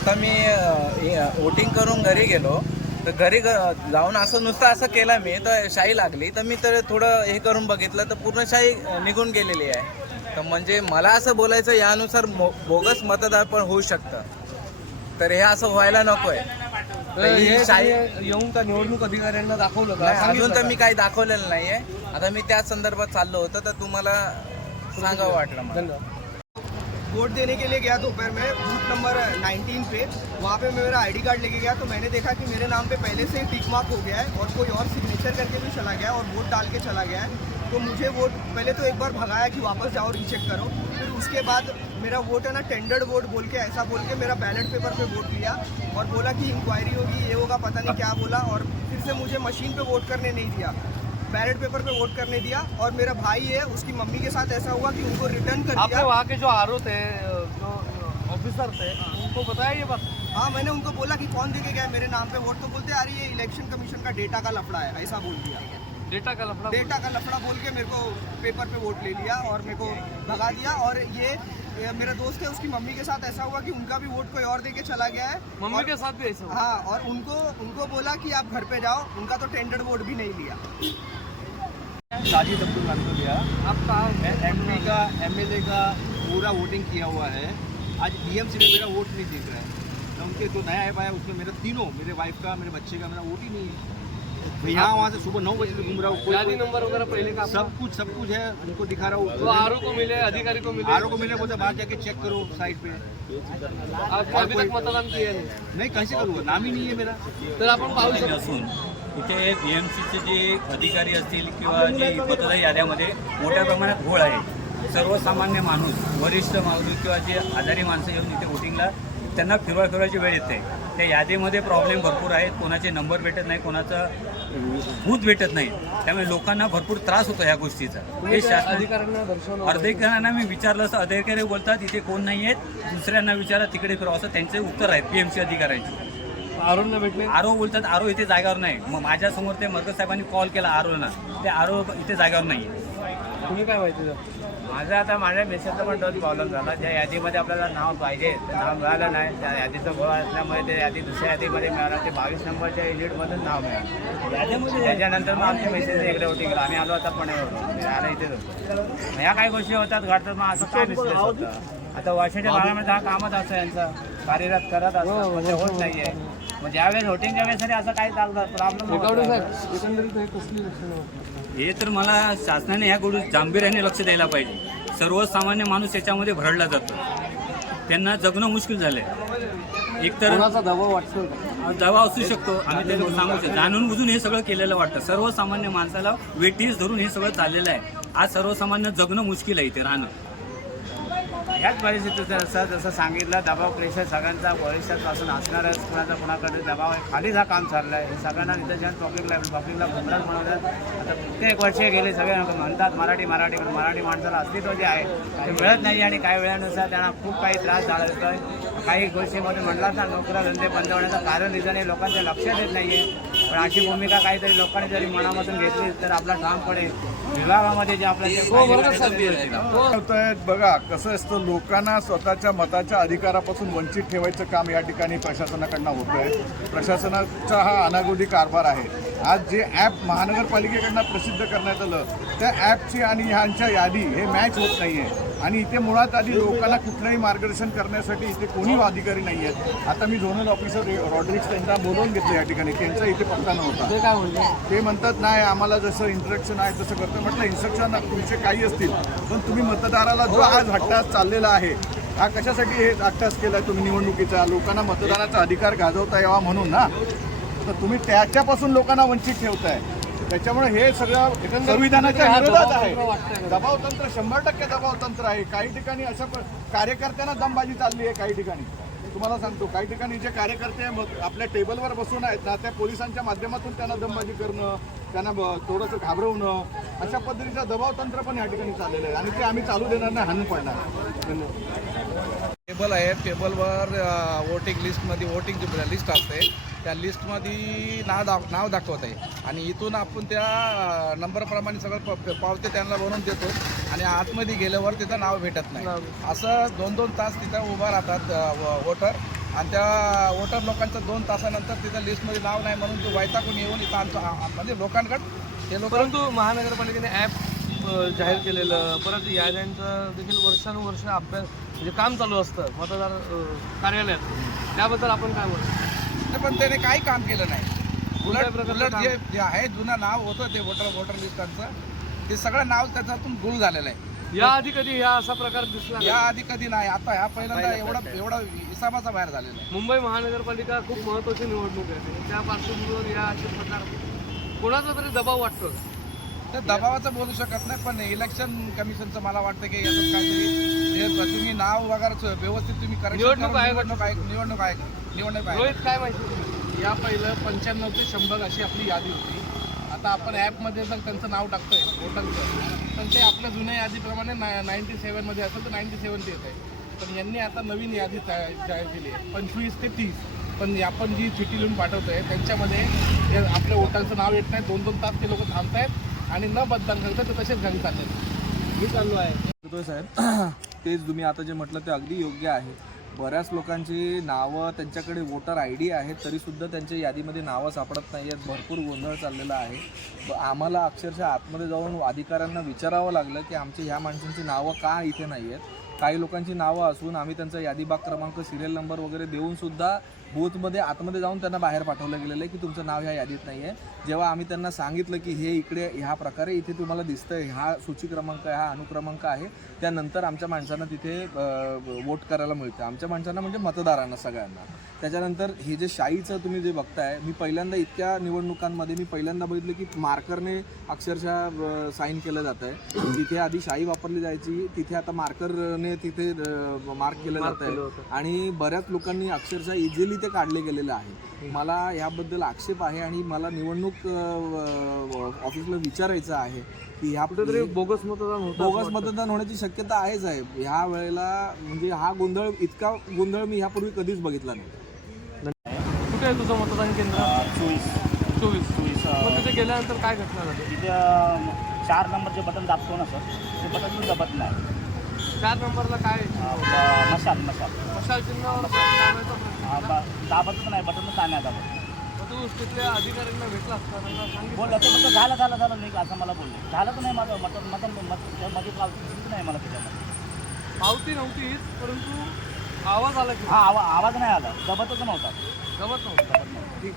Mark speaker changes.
Speaker 1: आता मी वोटिंग करून घरी गेलो. तर घरी जाऊन असं नुसतं असं केलं मी तर शाई लागली. तर मी तर थोडं हे करून बघितलं तर पूर्ण शाई निघून गेलेली आहे. तर म्हणजे मला असं बोलायचं यानुसार बोगस मतदार पण होऊ शकतं. तर हे असं व्हायला नको आहे
Speaker 2: येऊन त्या निवडणूक अधिकाऱ्यांना दाखवलं का?
Speaker 1: अजून तर
Speaker 2: का?
Speaker 1: मी काही दाखवलेलं नाहीये. आता मी त्याच संदर्भात चाललो होतो तर तुम्हाला सांगावं वाटलं मला.
Speaker 2: धन्यवाद.
Speaker 3: वोट देने के लिए गया दोपहर में बूथ नंबर 19 पे, वहाँ पे मैं मेरा आईडी कार्ड लेके गया तो मैंने देखा कि मेरे नाम पे पहले से ही टिक मार्क हो गया है और कोई और सिग्नेचर करके भी चला गया और वोट डाल के चला गया है। तो मुझे वोट, पहले तो एक बार भगाया कि वापस जाओ रीचेक करो। फिर उसके बाद मेरा वोट है ना टेंडर्ड वोट बोल के, ऐसा बोल के मेरा बैलेट पेपर पे वोट लिया और बोला कि इंक्वायरी होगी, ये होगा, पता नहीं क्या बोला और फिर से मुझे मशीन पे वोट करने नहीं दिया। बैलेट पेपर पे वोट करने दिया और मेरा भाई है उसकी मम्मी के साथ ऐसा हुआ कि उनको रिटर्न कर
Speaker 2: आपने
Speaker 3: दिया।
Speaker 2: वहाँ के जो आर थे जो ऑफिसर थे उनको बताया ये बात?
Speaker 3: हाँ मैंने उनको बोला कि कौन देके गया मेरे नाम पे वोट तो बोलते अरे ये इलेक्शन कमीशन का डेटा का लफड़ा है ऐसा बोल दिया।
Speaker 2: डेटा का लफड़ा
Speaker 3: डेटा का लफड़ा बोल के मेरे को पेपर पे वोट ले लिया और मेरे को भगा दिया और ये मेरा दोस्त है उसकी मम्मी के साथ ऐसा हुआ कि उनका भी वोट कोई और देके चला गया है।
Speaker 2: मम्मी
Speaker 3: और-
Speaker 2: के साथ भी ऐसे हुआ?
Speaker 3: हाँ और उनको उनको बोला कि आप घर पे जाओ उनका तो टेंडर वोट भी नहीं लिया।
Speaker 4: साजिद अब्दुल खान लिया।
Speaker 2: आपका
Speaker 4: एम पी का एमएलए का पूरा वोटिंग किया हुआ है। आज डीएमसी में मेरा वोट नहीं दिख रहा है। मैं उनके जो नया ऐप आया उसमें मेरा तीनों मेरे वाइफ का मेरे बच्चे का मेरा वोट ही नहीं है। यहाँ वहाँ से सुबह नौ बजे से घूम रहा हूँ कोई-
Speaker 2: यादी नंबर वगैरह पहले का
Speaker 4: सब कुछ सब कुछ है उनको दिखा रहा
Speaker 2: तो
Speaker 4: हूँ
Speaker 2: आर को मिले अधिकारी को मिले?
Speaker 4: आर को मिले बोलते बाहर जाके चेक करो साइड पे।
Speaker 2: आपने अभी तक मतदान किया नाही
Speaker 4: नहीं कैसे करूँगा नाम ही नहीं है मेरा।
Speaker 2: तर आपण पाहू शकतो।
Speaker 5: असून इथे बी एम सीचे जे अधिकारी असतील किंवा जे मतदार याद्यामध्ये मोठ्या प्रमाणात घोळ आहे. सर्वसामान्य माणूस वरिष्ठ माणूस किंवा जे आजारी माणसं येऊन इथे वोटिंगला त्यांना फिरवा फिरवायची वेळ येते. त्या यादीमध्ये प्रॉब्लेम भरपूर आहेत. कोणाचे नंबर भेटत नाही कोणाचा बूथ भेटत नाही. त्यामुळे लोकांना भरपूर त्रास होतो ह्या गोष्टीचा. हे शासन
Speaker 2: अधिकाऱ्यांना
Speaker 5: मी विचारलं असं अधिकारी बोलतात इथे कोण नाही आहेत. दुसऱ्यांना विचारा तिकडे फिरवा. असं त्यांचे उत्तर आहेत पी एम सी अधिकाऱ्यांचे.
Speaker 2: आरोनला भेटले?
Speaker 5: आरो बोलतात आरो इथे जागेवर नाही. मग माझ्यासमोर ते मरकज साहेबांनी कॉल केला आरोला. ते आरो इथे जागेवर नाही
Speaker 2: तुम्ही काय माहिती
Speaker 6: माझं आता माझ्या मेसेजचा पण तोच प्रॉब्लेम झाला. ज्या यादीमध्ये आपल्याला नाव पाहिजे ते नाव मिळालं नाही. त्या यादीचं गोळा असल्यामुळे ते यादी दुसऱ्या यादीमध्ये मिळालं. ते बावीस नंबरच्या युनिटमधून नाव मिळालं. यादीमध्ये? त्याच्यानंतर मग आमचे मेसेज इकडे होती गेला आम्ही आलो आता पुण्यावर आला इथेच होतो ह्या काही गोष्टी होतात घडतात. मग असं काय मिस्टेक होतं आता वर्षाच्या भागामध्ये हा कामच असं यांचं. कार्यरत करत असतं पण ते होत नाहीये. मग ज्यावेळेस वोटिंगच्या वेळेस तरी असं काही चालतं प्रॉब्लेम
Speaker 2: हे
Speaker 5: तर मला शासनाने ह्या गोष्टी गांभीर्याने लक्ष द्यायला पाहिजे. सर्वसामान्य माणूस याच्यामध्ये भरडला जातो. त्यांना जगणं मुश्किल झालंय. एकतर
Speaker 2: दबाव वाटतो? का?
Speaker 5: दबाव असू शकतो. आम्ही ते सांगू शकतो. जाणून बुजून हे सगळं केलेलं वाटतं. सर्वसामान्य माणसाला वेटीस धरून हे सगळं चाललेलं आहे. आज सर्वसामान्य जगणं मुश्किल आहे इथे राहणं.
Speaker 6: ह्याच परिस्थितीत जसं जसं सांगितलं दबाव प्रेशर सगळ्यांचा भविष्यापासून असणारच कुणाचा कुणाकडे दबाव आहे खालीच हा काम चाललं आहे हे सगळ्यांना निदर्शन पब्लिकला पब्लिकला गुमराज म्हणतात आता कित्येक वर्षे गेले सगळे म्हणतात मराठी मराठी पण मराठी माणसाला अस्तित्व जे आहे ते मिळत नाही आणि काही वेळानुसार त्यांना खूप काही त्रास झाला काही गोष्टीमध्ये म्हणलात ना नोकऱ्या धंदे बंद होण्याचं कारण रिझन हे लोकांचं लक्ष देत नाही आहे पण अशी भूमिका काहीतरी लोकांनी जरी मनामधून घेतली तर आपला ठाम पडेल. विभागामध्ये जे आपल्या जे
Speaker 2: हो, हो.
Speaker 7: बघा कसं असतं लोकांना स्वतःच्या मताच्या अधिकारापासून वंचित ठेवायचं काम या ठिकाणी प्रशासनाकडनं होत आहे प्रशासनाचा हा अनागोदी कारभार आहे. आज जे ॲप महानगरपालिकेकडनं प्रसिद्ध करण्यात आलं त्या ॲपची आणि ह्यांच्या यादी हे मॅच होत नाही आहे आणि इथे मुळात आधी लोकांना कुठलंही मार्गदर्शन करण्यासाठी इथे कोणी अधिकारी नाही आहेत. आता मी झोनल ऑफिसर रॉड्रिक्स त्यांना बोलवून घेतलं या ठिकाणी. त्यांचा इथे पत्ता नव्हता.
Speaker 2: ते काय म्हणले
Speaker 7: ते म्हणतात नाही आम्हाला जसं इन्स्ट्रक्शन आहे तसं करतो. म्हटलं इन्स्ट्रक्शन तुमचे काही असतील पण तुम्ही मतदाराला जो आज हट्टास चाललेला आहे हा कशासाठी हे हट्टास केला तुम्ही निवडणुकीचा? लोकांना मतदानाचा अधिकार गाजवता यावा म्हणून ना? तर तुम्ही त्याच्यापासून लोकांना वंचित ठेवताय. त्याच्यामुळे हे सगळं संविधानाच्या विरोधात आहे.
Speaker 2: दबाव
Speaker 7: तंत्र शंभर टक्के दबाव तंत्र आहे. काही ठिकाणी अशा प्र- कार्यकर्त्यांना दमबाजी चालली आहे काही ठिकाणी. तुम्हाला सांगतो काही ठिकाणी जे कार्यकर्ते मग आपल्या टेबलवर बसून आहेत ना त्या पोलिसांच्या माध्यमातून त्यांना दमबाजी करणं त्यांना थोडंसं घाबरवणं अशा पद्धतीचं दबाव तंत्र पण या ठिकाणी चाललेलं आहे. आणि ते आम्ही चालू देणार नाही हाणून पडणार धन्यवाद.
Speaker 1: टेबल आहे. टेबलवर वोटिंग लिस्टमध्ये वोटिंग जी लिस्ट असते. त्या लिस्टमध्ये नाव दाख नाव दाखवत आहे. आणि इथून आपण त्या नंबरप्रमाणे सगळं प- पावते त्यांना बनवून देतो. आणि आतमध्ये गेल्यावर तिथं नाव भेटत नाही. असं दोन दोन तास तिथं उभं राहतात वोटर.
Speaker 8: आणि त्या वोटर लोकांचं दोन तासानंतर तिथं लिस्टमध्ये नाव नाही म्हणून ते वैतागून येऊन इथं आमचं म्हणजे लोकांकडे ते लोक
Speaker 2: परंतु महानगरपालिकेने ॲप जाहीर केलेलं परत याद्यांचं देखील वर्षानुवर्ष अभ्यास म्हणजे काम चालू असतं मतदार कार्यालयात. त्याबद्दल आपण काय बोलतो
Speaker 8: पण त्याने काही काम केलं नाही. उलट उलट? जे जे आहे जुनं नाव होतं ते वोटर वोटर लिस्टांचं ते सगळं नाव त्याच्यातून गुल झालेलं आहे.
Speaker 2: याआधी कधी ह्या असा प्रकार दिसला
Speaker 8: या
Speaker 2: का?
Speaker 8: आधी कधी नाही. आता ह्या पहिल्यांदा एवढा एवढा हिसाबाचा बाहेर झालेला आहे.
Speaker 2: मुंबई महानगरपालिका खूप महत्वाची निवडणूक आहे. त्या पार्श्वभूमीवर या असे प्रकार कोणाचा तरी दबाव वाटतो
Speaker 8: तर दबावाचं बोलू शकत नाही पण इलेक्शन कमिशनचं मला वाटतं की याचं काहीतरी तुम्ही नाव वगैरे व्यवस्थित तुम्ही correction
Speaker 2: निवडणूक आयोगाचं-
Speaker 8: निवडणूक आयोग निवडणूक. आयोग निवडणूक
Speaker 2: रोहित काय माहिती?
Speaker 9: या पहिलं पंच्याण्णव ते शंभर अशी आपली यादी होती. आता आपण ॲपमध्ये जर त्यांचं नाव टाकतोय वोटरचं तर ते आपल्या जुन्या यादीप्रमाणे नाय नाईन्टी सेवनमध्ये असेल तर नाईन्टी सेवन येत आहे. पण यांनी आता नवीन यादी तया- जाहीर केली आहे. पंचवीस ते तीस. पण आपण जी चिठी लिहून पाठवतोय त्यांच्यामध्ये हे आपल्या वोटांचं नाव येत नाही. दोन दोन तास ते लोक थांबतायत आणि न मतदान करतात ते तसेच घरी चालतात मी चाललो आहे.
Speaker 10: साहेब तेच तुम्ही आता जे म्हटलं ते अगदी योग्य आहे. बऱ्याच लोकांची नावं त्यांच्याकडे वोटर आय डी आहेत तरीसुद्धा त्यांच्या यादीमध्ये नावं सापडत नाही आहेत भरपूर गोंधळ चाललेला आहे. ब- आम्हाला अक्षरशः आतमध्ये जाऊन अधिकाऱ्यांना विचारावं लागलं की आमची ह्या माणसांची नावं का इथे नाही आहेत काही लोकांची नावं असून आम्ही त्यांचा यादीबाग क्रमांक सिरियल नंबर वगैरे देऊनसुद्धा बूथमध्ये आतमध्ये जाऊन त्यांना बाहेर पाठवलं गेलेलं आहे की तुमचं नाव ह्या यादीत नाही आहे. जेव्हा आम्ही त्यांना सांगितलं की हे इकडे ह्या प्रकारे इथे तुम्हाला दिसतंय हा सूची क्रमांक आहे, हा अनुक्रमांक आहे त्यानंतर आमच्या माणसांना तिथे वोट करायला मिळतं. आमच्या माणसांना म्हणजे मतदारांना सगळ्यांना. त्याच्यानंतर हे जे शाईचं तुम्ही जे बघताय मी पहिल्यांदा इतक्या निवडणुकांमध्ये मी पहिल्यांदा बघितलं की मार्करने अक्षरशः साईन केलं जात आहे तिथे आधी शाई वापरली जायची तिथे आता मार्करने तिथे मार्क केलं जात आहे आणि बऱ्याच लोकांनी अक्षरशः इझिली ते काढले गेलेलं आहे. मला याबद्दल आक्षेप आहे आणि मला निवडणूक ऑफिसला विचारायचं आहे की ह्या
Speaker 2: कुठेतरी बोगस मतदान होतं
Speaker 10: बोगस मतदान होण्याची शक्यता आहेच आहे. ह्या वेळेला म्हणजे हा गोंधळ इतका गोंधळ मी ह्यापूर्वी कधीच बघितला नाही.
Speaker 2: कुठे आहे तुझं मतदान केंद्र?
Speaker 6: चोवीस.
Speaker 2: चोवीस.
Speaker 6: चोवीस
Speaker 2: तिथे गेल्यानंतर काय घटना झाली?
Speaker 6: तिथे चार नंबर जे बटन दाबतो ना सर. ते बटन मी दबत नाही.
Speaker 2: चार नंबरला काय?
Speaker 6: मशाल मशाल.
Speaker 2: मशाल चिन्हावर
Speaker 6: दाबतच नाही बटन का नाही दाबत
Speaker 2: तिथल्या अधिकाऱ्यांना भेटला असता त्यांना सांगितलं.
Speaker 6: बोललं ते म्हणलं झालं झालं झालं नाही असं मला बोलले. झालं तर नाही माझं मटन मटनमध्ये पावती नाही मला त्याच्यामध्ये.
Speaker 2: पावती नव्हतीच परंतु आवाज आला की.
Speaker 6: हा आवा आवाज नाही आला. दबतच नव्हता.
Speaker 2: जमत नव्हतं.